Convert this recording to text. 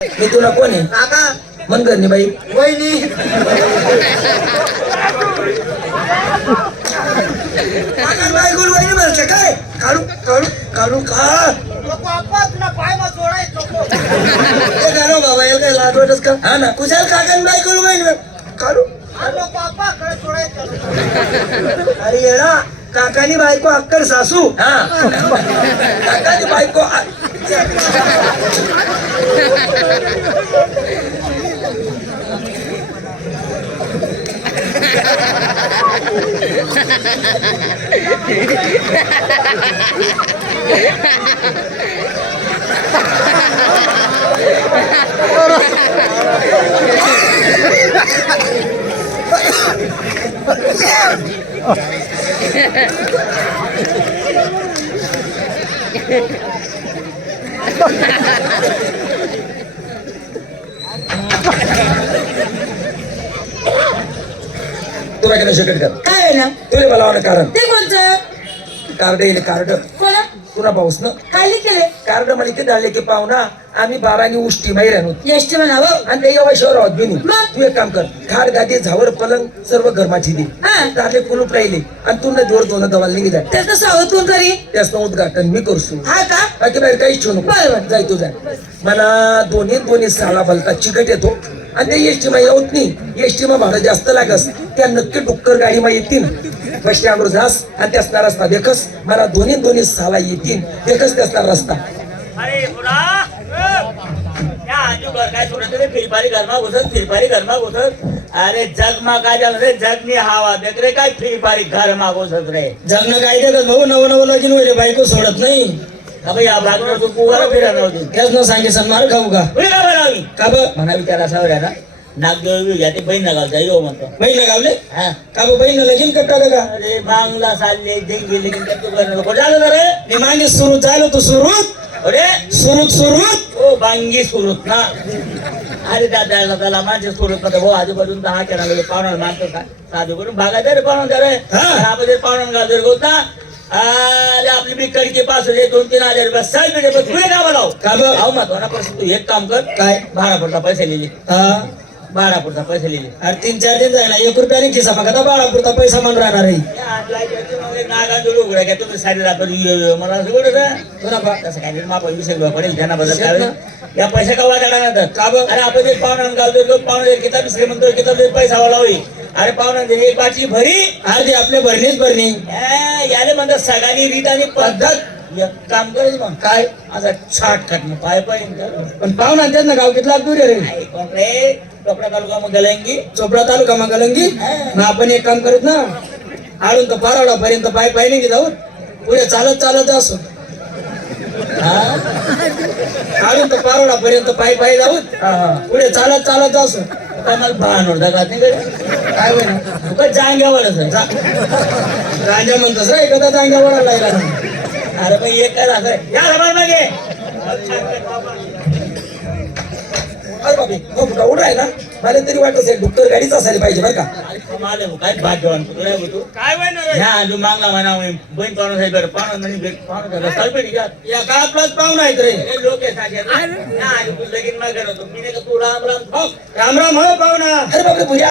मी तुला कोण आहे? काका मन करणे बाई वहिनी काका बाई गुल वहिनी म्हणते काय काढू काढू काढू का बाप्पा तुला पाय मग जोडायचं ते गाणं बाबा याला काय लाज वाटत का? हा ना कुशाल काका बाई गुल वहिनी काढू बाप्पा कडे जोडायचं अरे येडा काकानी बायको अक्कर सासू हा काकानी बायको तुला काय शकत का काय आहे ना तुला मला कारण ते कोणतं कार्ड येईल कार्ड कोणा तुला पाऊस ना काय केले कार्ड मला किती झाले की पाहुणा आम्ही 12 उष्टी माहीर आणू एसटी म्हणावं आणि ते येवा शहर आहोत बिनू मग? तू एक काम कर खाड गादी झावर पलंग सर्व घरमाची दे हा. त्यातले कुलूप राहिले आणि तू न दिवस दोन दवाला निघी जाय त्याचं सावध कोण करी त्याचं उद्घाटन मी करसू हा का बाकी बाहेर काहीच ठेवू नको बरोबर. जाय तू जाय मला दोन्ही साला भलता चिकट येतो आणि ते एसटी मा येऊत नाही एसटी मा भाडं जास्त लागस त्या नक्की डुक्कर गाडी मा येतील बस स्टँडवर जास आणि त्यासना रस्ता देखस मला दोन्ही साला येतील देखस त्यासना रस्ता अरे पुरा या आजूबाजूला काय सोडत रे फिरपारी घरमा घुसत अरे जग मा काय झालं रे जगनी हवा देख रे काय फिरपारी घरमा घुसत रे जगणं काय देत भाऊ नवं लगीन वगैरे बायको सोडत नाही अबे या बाजूला तू कुवारा फिरा नव्हती त्याच न सांगे सन्मार खाऊ का का बनावी का ब म्हणा विचार असा ना नागदेवी घ्या ते बहीण नगाल जाई हो म्हणतो बहीण गावले हा का ब बहीण लगीन करता का अरे बांगला चालले देंगे लेकिन त्या तू करणं नको झालं ना रे मी मागे सुरू झालो तू सुरूत अरे सुरूत ओ बांगी सुरत ना अरे दादा त्याला माझे सुरत मध्ये भाऊ आजूबाजून 10 केला पाहुणा मानतो का साधू करून भागायचं रे पाहुणा रे आपण पाहुणा गाजर गोत ना अरे आपली बी कडके पास होते 2-3 हजार रुपये साहेब भेटे पण तुला का बोलाव का ब भाऊ महत्वाना तू एक काम कर काय भाडापुरता पैसे लिहिले हा भाडापुरता पैसे लिहिले अरे 3-4 दिन जायला 1 रुपयाने खिसा बघा बाळापुरता पैसा म्हणून राहणार आहे नागाजोड उघड्या घ्या तुम्ही साडी राहतो मला असं कुठं तसं काय माप विषय पडेल त्यांना बदल या पैसा का वाटा का बघ अरे आपण एक पाहुणा गावतो पाहुणे किताब श्रीमंत किताब पैसा वाला होई अरे पाहुणा एक बाची भरी अरे आपल्या भरणीच भरणी याले म्हणतात सगळ्यांनी रीत आणि पद्धत एक काम करेल मग काय असा छाट खाट पाय पाय पण पाहुणा त्यात ना गाव कितला दूर रे कोण रे कपडा तालुका मग गलंगी चोपडा तालुका मागलंगी मग आपण एक काम करत ना आळून तर पारावडा पर्यंत पाय पाय नाही जाऊ पुढे चालत असो आळून तर पारोडा पर्यंत पाय पाय जाऊ पुढे चालत असो मला भान होता का नाही काय होईल जांग्यावर राजा म्हणतोस रे एखादा जांग्यावर लागला अरे मग एक काय असं या रमान मागे अरे बाबी कुठं उड आहे ना मला तरी वाटत असेल डुक्कर गाडीच असायला पाहिजे बरं का काय भाग्यवान तू काय ह्या मागला म्हणा बहीण पाहुणा साहेब पाहुणा पाहुणा या का आपलाच पाहुणा आहेत रे लोक लगीन मागे तू राम राम राम राम हो पाहुणा अरे बाबा